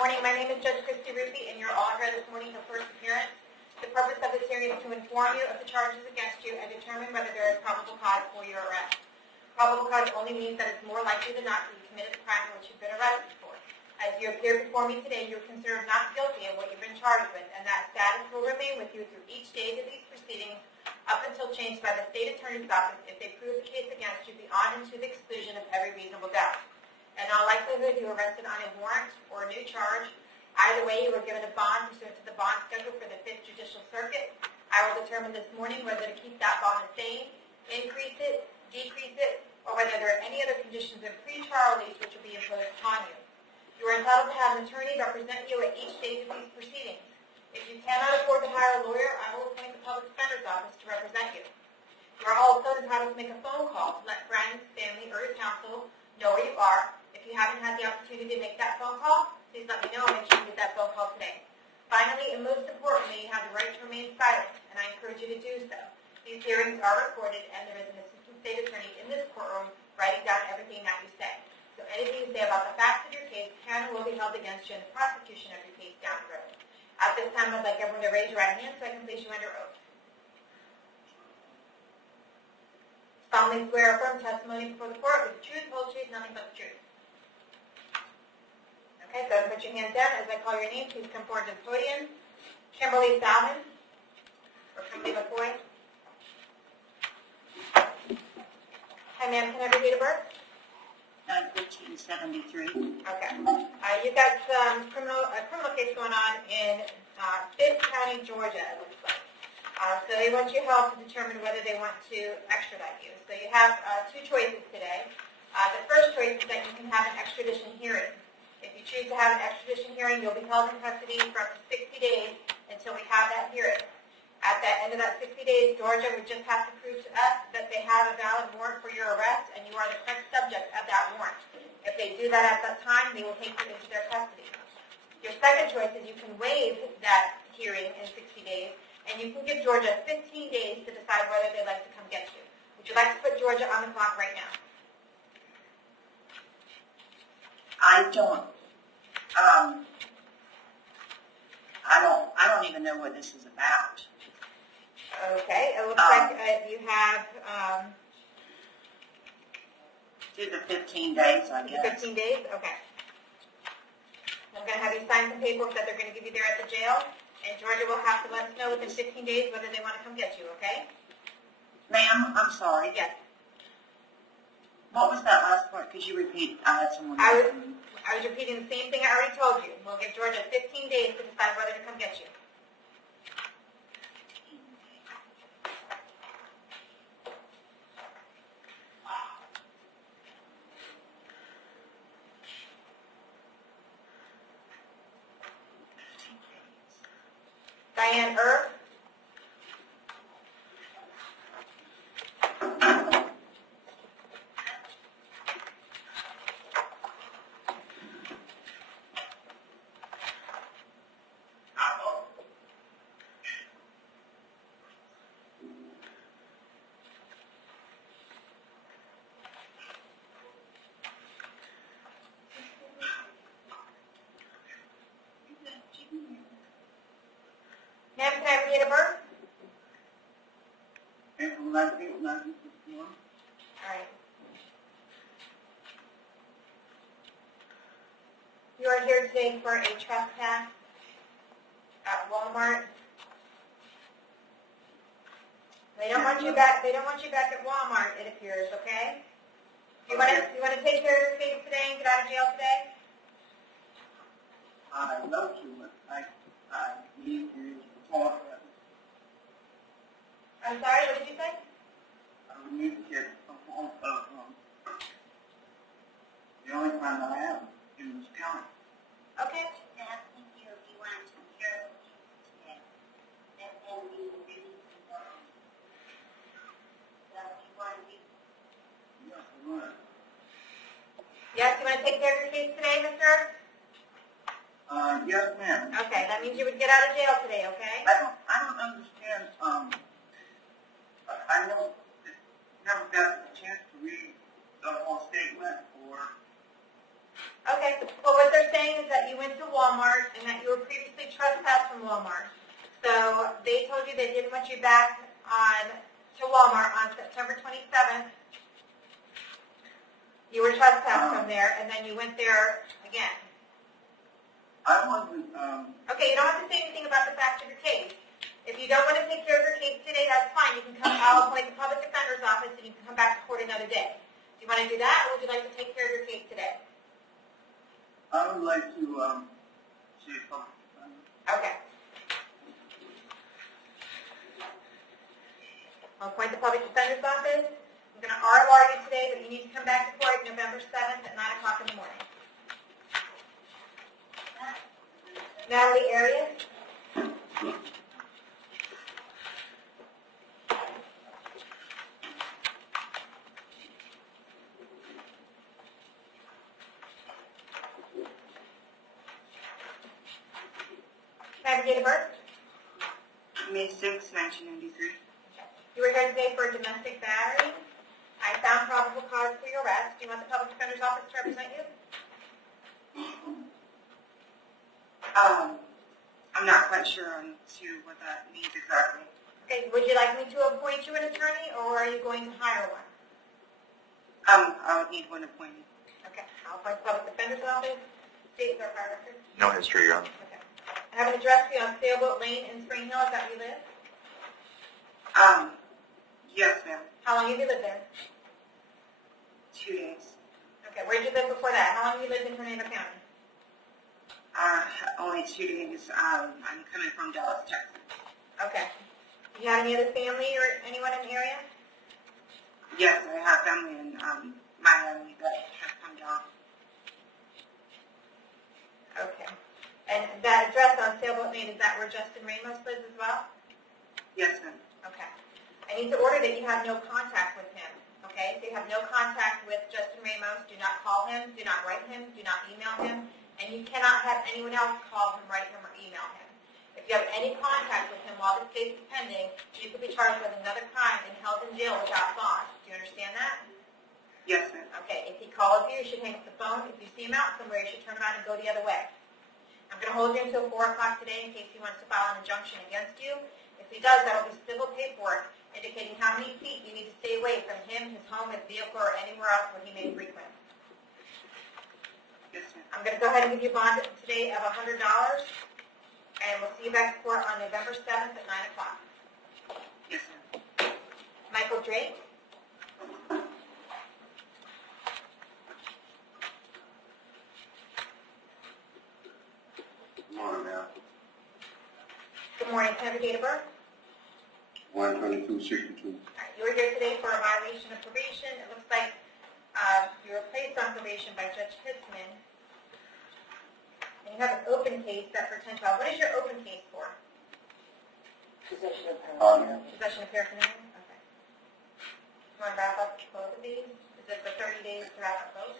morning. My name is Judge Ruppe, and you're all here this morning for first appearance. The purpose of this hearing is to inform you of the charges against you and determine whether there is probable cause for your arrest. Probable cause only means that it's more likely than not that you committed the crime for which you've been arrested for. As you appear before me today, you're considered not guilty of what you've been charged with, and that status will remain with you through each stage of these proceedings up until changed by the state attorney's office if they prove the case against you beyond and to the exclusion of every reasonable doubt. In all likelihood, you were arrested on a warrant or a new charge. Either way, you were given a bond pursuant to the bond schedule for the 5th Judicial Circuit. I will determine this morning whether to keep that bond the same, increase it, decrease it, or whether there are any other conditions in pre-trial release which will be imposed upon you. You are entitled to have an attorney represent you at each stage of these proceedings. If you cannot afford to hire a lawyer, I will appoint the Public Defender's Office to represent you. You are also entitled to make a phone call to let friends, family, or your counsel know where you are. If you haven't had the opportunity to make that phone call, please let me know and make sure you get that phone call today. Finally, and most importantly, you have the right to remain silent, and I encourage you to do so. These hearings are recorded, and there is an assistant state attorney in this courtroom writing down everything that you say. So anything you say about the facts of your case can and will be held against you in the prosecution of your case down the road. At this time, I'd like everyone to raise your right hand so I can place you under oath. Solemnly swear or affirm testimony before the court with the truth, whole truth, nothing but the truth. Okay, so put your hands down. As I call your name, please come forward to the podium. Kimberly Salmon, or Kimberly McCoy. Hi, ma'am. Can I have your date of birth? 1573. Okay. You've got some criminal case going on in Bibb County, Georgia, it looks like. So they want your help to determine whether they want to extradite you. So you have two choices today. The first choice is that you can have an extradition hearing. If you choose to have an extradition hearing, you'll be held in custody for up to 60 days until we have that hearing. At the end of that 60 days, Georgia would just have to prove to us that they have a valid warrant for your arrest and you are the correct subject of that warrant. If they do that at that time, they will take you into their custody. Your second choice is you can waive that hearing in 60 days, and you can give Georgia 15 days to decide whether they'd like to come get you. Would you like to put Georgia on the clock right now? I don't even know what this is about. Okay, it looks like you have Do the 15 days, I guess. 15 days? Okay. I'm going to have you sign some paperwork that they're going to give you there at the jail, and Georgia will have to let us know within 15 days whether they want to come get you, okay? Ma'am, I'm sorry. Yes. What was that last part? Could you repeat? I had someone. I was repeating the same thing I already told you. We'll give Georgia 15 days to decide whether to come get you. Diane Erb. Ma'am, can I have your date of birth? April 19th, 1961. All right. You are here today for a trespass at Walmart. They don't want you back. They don't want you back at Walmart, it appears. Okay. You want to take care of your case today and get out of jail today? I love you, but I need to talk. I'm sorry. What did you say? I need to get a phone call. The only time I have in this county. Okay. Asking you if you want to hear today, and then we will do so you want to be. Yes, I want. Yes, you want to take care of your case today, mister? Yes, ma'am. Okay, that means you would get out of jail today, okay? I don't understand. I never got a chance to read the whole statement or. Okay, well what they're saying is that you went to Walmart Walmart and that you were previously trespassed from Walmart. So they told you they didn't want you back to Walmart on September 27th. You were trespassed from there, and then you went there again. I wasn't, Okay, you don't have to say anything about the facts of your case. If you don't want to take care of your case today, that's fine. You can come, I'll appoint the public defender's office, and you can come back to court another day. Do you want to do that, or would you like to take care of your case today? I would like to, see a public defender. Okay. I'll appoint the public defender's office. I'm going to RLR you today, but you need to come back to court November 7th at 9 o'clock in the morning. Natalie Arias? Can I have your date of birth? May 6, 1993. You were here today for a domestic battery. I found probable cause for your arrest. Do you want the public defender's office to represent you? I'm not quite sure on what that means exactly. Okay, would you like me to appoint you an attorney, or are you going to hire one? I would need one appointed. Okay, I'll appoint the public defender's office. State or fire record. No history, Your Honor. Okay. I have an address for you on Sailboat Lane in Spring Hill. Is that where you live? Yes, ma'am. How long have you lived there? 2 days. Okay, where did you live before that? How long have you lived in Fernando County? Only 2 days. I'm coming from Dallas, Texas. Okay. Do you have any other family or anyone in the area? Yes, I have family in Miami that have come down. Okay. And that address on Sailboat Lane, is that where Justin Ramos lives as well? Yes, ma'am. Okay. I need to order that you have no contact with him. Okay? So you have no contact with Justin Ramos. Do not call him. Do not write him. Do not email him. And you cannot have anyone else call him, write him, or email him. If you have any contact with him while this case is pending, you could be charged with another crime and held in jail without bond. Do you understand that? Yes, ma'am. Okay. If he calls you, you should hang up the phone. If you see him out somewhere, you should turn around and go the other way. I'm going to hold you until 4 o'clock today in case he wants to file an injunction against you. If he does, that will be civil paperwork indicating how many feet you need to stay away from him, his home, his vehicle, or anywhere else where he may frequent. Yes, ma'am. I'm going to go ahead and give you a bond today of $100, and we'll see you back to court on November 7th at 9 o'clock. Yes, ma'am. Michael Drake? Good morning, ma'am. Good morning. Can I have your date of birth? 12262. All right, you were here today for a violation of probation. It looks like you were placed on probation by Judge Hitzman. And you have an open case set for 10-12. What is your open case for? Possession of Possession of paraphernalia? Okay. You want to wrap up both of these? Is it for 30 days to wrap up both?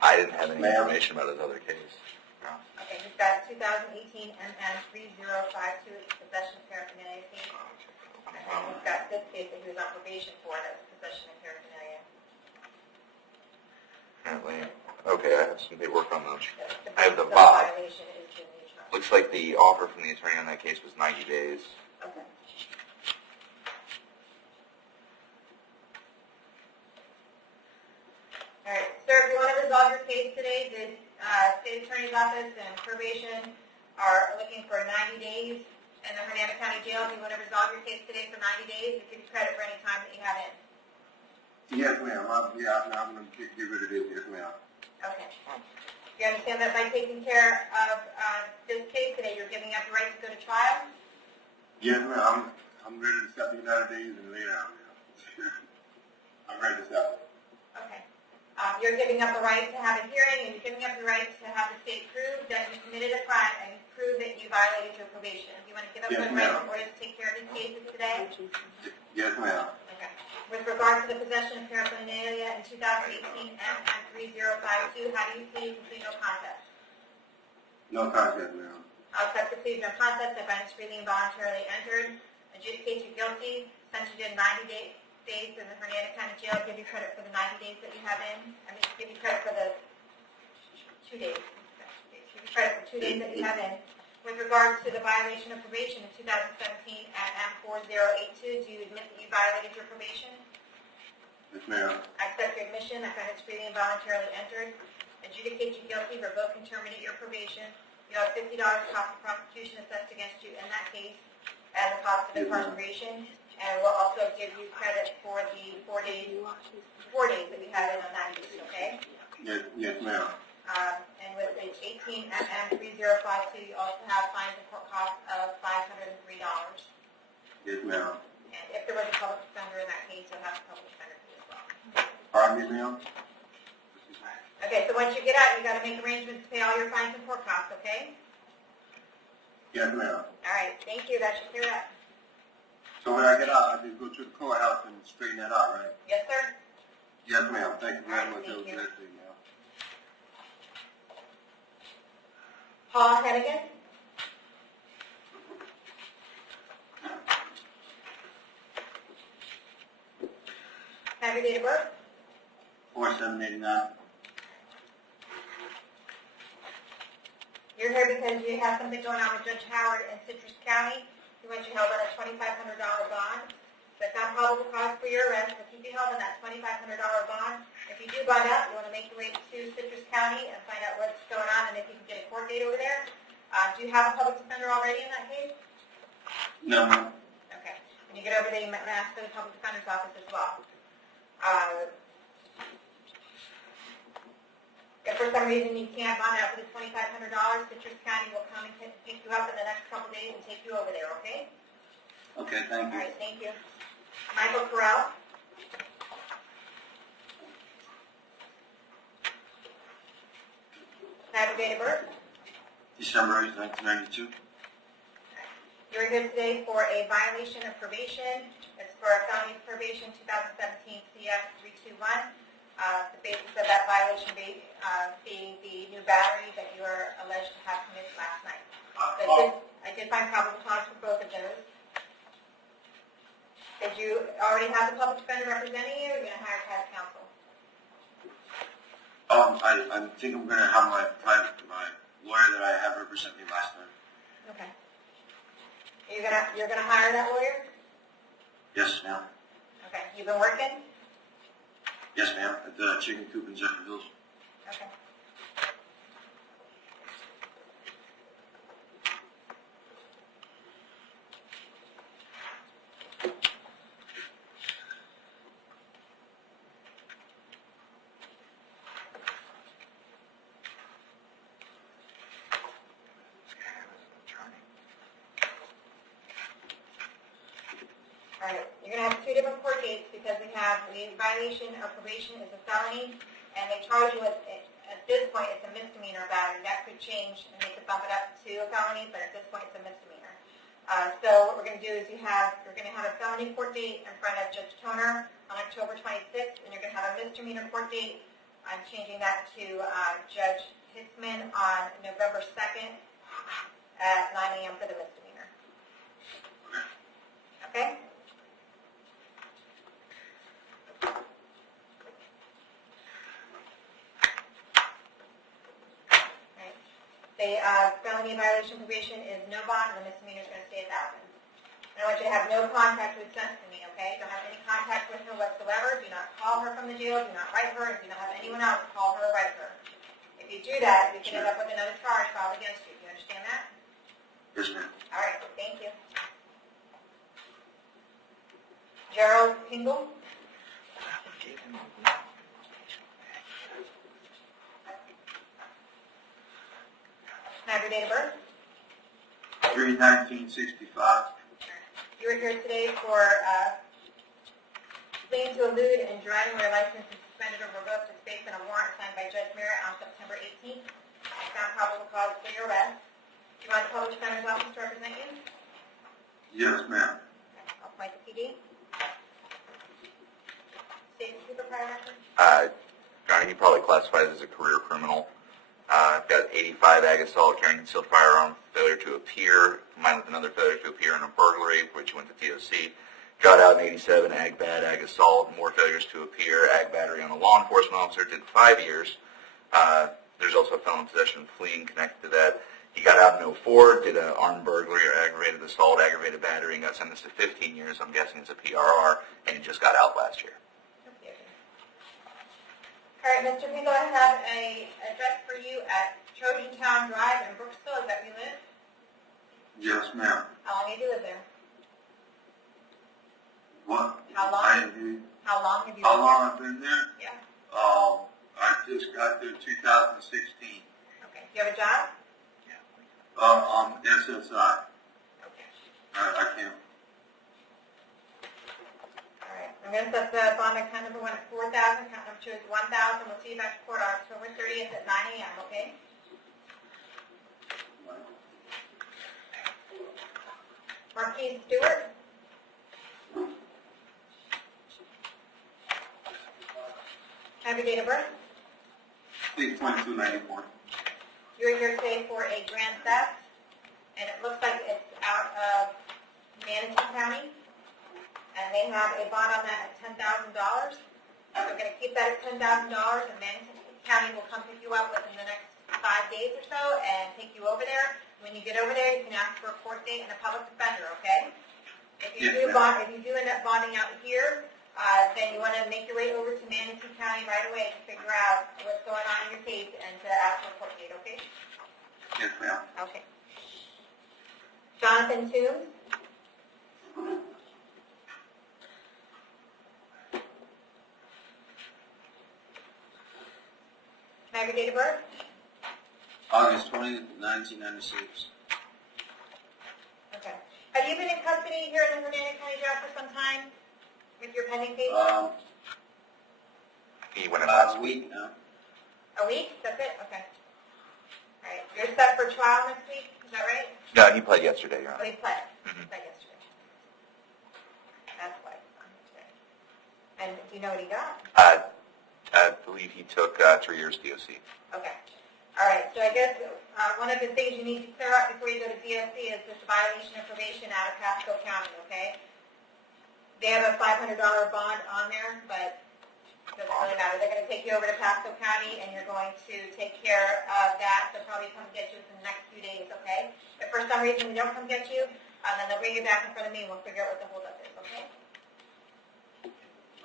I didn't have any Ma'am. information about his other case. No. Okay, he's got 2018 MN 3052, it's possession of paraphernalia case. And then he's got this case that he was on probation for, that's possession of paraphernalia. Apparently. Okay, I have some paperwork on those. The I have the civil bond. violation is in the trust. Looks like the offer from the attorney on that case was 90 days. Okay. All right, sir, if you want to resolve your case today, the state attorney's office and probation are looking for 90 days in the Hernando County Jail. If you want to resolve your case today for 90 days, you give you credit for any time that you have in. Yes, ma'am. I'm going to get rid of this. Yes, ma'am. Okay. You understand that by taking care of this case today, you're giving up the right to go to trial? Yes, ma'am. I'm ready to step the 90 days and lay down, ma'am. I'm ready to step. Okay. You're giving up the right to have a hearing, and you're giving up the right to have the state prove that you committed a crime and prove that you violated your probation. Do you want to give up Yes, the right ma'am. in order to take care of these cases today? Yes, ma'am. Okay. With regard to the possession of paraphernalia in 2018 MN 3052, how do you plead and plead no contest? No contest, ma'am. I'll accept the plea of no contest if I am freely and voluntarily entered, adjudicate you guilty, sentence you to 90 days in the Hernando County Jail, give you credit for the 90 days that you have in, give you credit for the 2 days. Give you credit for 2 days that you have in. With regards to the violation of probation in 2017 at M4082, do you admit that you violated your probation? Yes, ma'am. I accept your admission. I find it's freely and voluntarily entered. Adjudicate you guilty, revoke and terminate your probation. You have $50 cost of prosecution assessed against you in that case as a cost of incarceration. And we'll also give you credit for the 4 days that you had in on that case, okay? Yes, ma'am. And with the 18 MM3052, you also have fines and court costs of $503. Yes, ma'am. And if there was a public defender in that case, you'll have a public defender fee as well. Pardon me, ma'am? Okay, so once you get out, you got to make arrangements to pay all your fines and court costs, okay? Yes, ma'am. All right, thank you. That should clear that. So when I get out, I just go to the courthouse and straighten that out, right? Yes, sir? Yes, ma'am. Thank you very much. Thank Have a you. blessed day, ma'am. Paul Hennigan? Have your date of birth? 4789. You're here because you have something going on with Judge Howard in Citrus County. He wants you held on a $2,500 bond. That's not probable cause for your arrest. If you be held on that $2,500 bond, if you do bond out, you want to make your way to Citrus County and find out what's going on and if you can get a court date over there. Do you have a public defender already in that case? No, ma'am. Okay. When you get over there, you might ask for the public defender's office as well. If for some reason you can't bond out for the $2,500, Citrus County will come and pick you up in the next couple of days and take you over there, okay? Okay, thank All you. right, thank you. Michael Corral? Have your date of birth? December 8th, 1992. You're here today for a violation of probation. It's for a felony probation 2017 CF 321. The basis of that violation being the new battery that you are alleged to have committed last night. I did find probable cause for both of those. Did you already have the public defender representing you, or are you going to hire private counsel? I think I'm gonna have my lawyer that I have represent me last time. Okay. You're gonna hire that lawyer? Yes, ma'am. Okay. You've been working? Yes, ma'am. At the chicken coop in Zephyr Hills. Okay. All right, you're going to have two different court dates because we have the violation of probation is a felony, and they charge you at this point it's a misdemeanor battery. That could change and they could bump it up to a felony, but at this point it's a misdemeanor. So what we're going to do is you're going to have a felony court date in front of Judge Toner on October 26th, and you're going to have a misdemeanor court date. I'm changing that to Judge Hitzman on November 2nd at 9 a.m. for the misdemeanor. Okay? The felony violation probation is no bond, and the misdemeanor is going to stay at 1,000. And I want you to have no contact with me, okay? Don't have any contact with her whatsoever. Do not call her from the jail. Do not write her. And do not have anyone else call her or write her. If you do that, you can end up with another charge filed against you. Do you understand that? Yes, ma'am. All right. Thank you. Gerald Hingle? Have your date of birth? 3/1965. You are here today for fleeing to elude and driving where your license is suspended or revoked is based on a warrant signed by Judge Merritt on September 18th. I found probable cause for your arrest. Do you want the public defender's office to represent you? Yes, ma'am. I'll appoint the PD. State and super prior record. Johnny, he probably classifies as a career criminal. I've got 85 ag assault, carrying concealed firearm, failure to appear, combined with another failure to appear in a burglary, which went to TOC. Got out in 87, ag bad, ag assault, more failures to appear, ag battery on a law enforcement officer, did 5 years. There's also a felon in possession of fleeing connected to that. He got out in 04, did an armed burglary or aggravated assault, aggravated battery, and got sentenced to 15 years. I'm guessing it's a PRR, and he just got out last year. All right, Mr. Pingle, I have a address for you at Trojan Town Drive in Brooksville. Is that where you live? Yes, ma'am. How long have you lived there? What? How long? I do. How long have you How lived long I've been there? there? Yeah. I just got there 2016. Okay. Do you have a job? SSI. Okay. I can't. All right. I'm going to set the bond account number 1 at 4,000. Account number 2 is 1,000. We'll see you back to court on October 30th at 9 a.m., okay? Marquise Stewart. Have your date of birth. 2294. You're here today for a grand theft, and it looks like it's out of Manatee County, and they have a bond on that at $10,000. We're going to keep that at $10,000, and Manatee County will come pick you up within the next 5 days or so and take you over there. When you get over there, you can ask for a court date and a public defender, okay? If you Yes, do end up bonding out here, then you want to make your way over to Manatee County right away to figure out what's going on in your case and to ask for a court date, okay? Yes, ma'am. Okay. Jonathan Toombs. Can I have your date of birth? August 20th, 1996. Okay. Have you been in custody here in the Hernando County Jail for some time with your pending case? He went in last Last week. week now. A week? That's it? Okay. All right. You're set for trial next week? Is that right? No, he pled yesterday, Your Oh, Honor. he pled. Mhm. He pled yesterday. That's why it's on today. And do you know what he got? I believe he took 3 years DOC. Okay. All right. So I guess one of the things you need to clear up before you go to DOC is this violation of probation out of Pasco County, okay? They have a $500 bond on there, but it doesn't really matter. They're going to take you over to Pasco County, and you're going to take care of that. They'll probably come get you within the next few days, okay? If for some reason they don't come get you, then they'll bring you back in front of me, and we'll figure out what the holdup is, okay?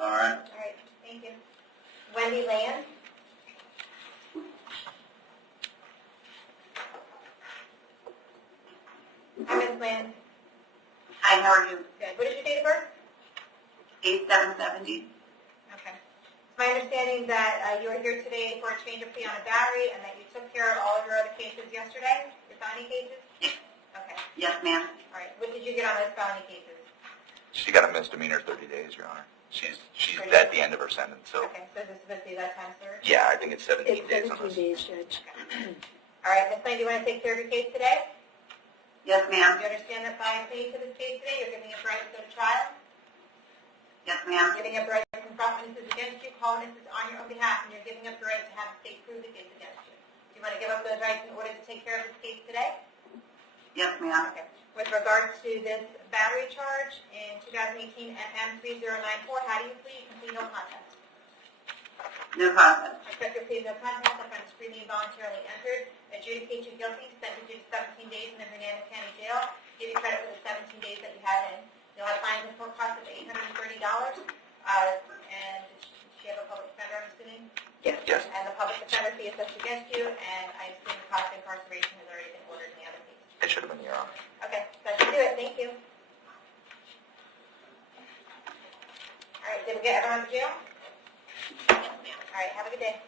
All right. All right. Thank you. Wendy Land. Hi, Ms. Land. Hi, how are you? Good. What is your date of birth? 8770. Okay. It's my understanding that you are here today for a change of plea on a battery and that you took care of all of your other cases yesterday, your felony cases? Okay. Yes, ma'am. All right. What did you get on those felony cases? She got a misdemeanor 30 days, Your Honor. She's at the end of her sentence, so. Okay. So this is supposed to be that time, sir? Yeah, I think it's 17 days on this. Judge. All right. Ms. Land, do you want to take care of your case today? Yes, Do ma'am. you understand that by pleading to this case today, you're giving up rights to go to trial? Yes, ma'am. Giving up rights to confront witnesses against you, call witnesses on your own behalf, and you're giving up your right to have the state prove the case against you. Do you want to give up those rights in order to take care of this case today? Yes, ma'am. Okay. With regard to this battery charge in 2018 MM3094, how do you plead? Complete no contest. No contest. Accept your plea of no contest. I find this freely and voluntarily entered. Adjudicate you guilty. Sentence you to 17 days in the Hernando County Jail. Give you credit for the 17 days that you had in. You'll have fines and court costs of $830. And she have a public defender, I'm assuming? Yes. Yes. And the public defender fee assessed against you, and I assume the cost of incarceration has already been ordered in the other case. It should have been Your Honor. Okay, that should do it. Thank you. All right, did we get everyone to jail? All right, have a good day.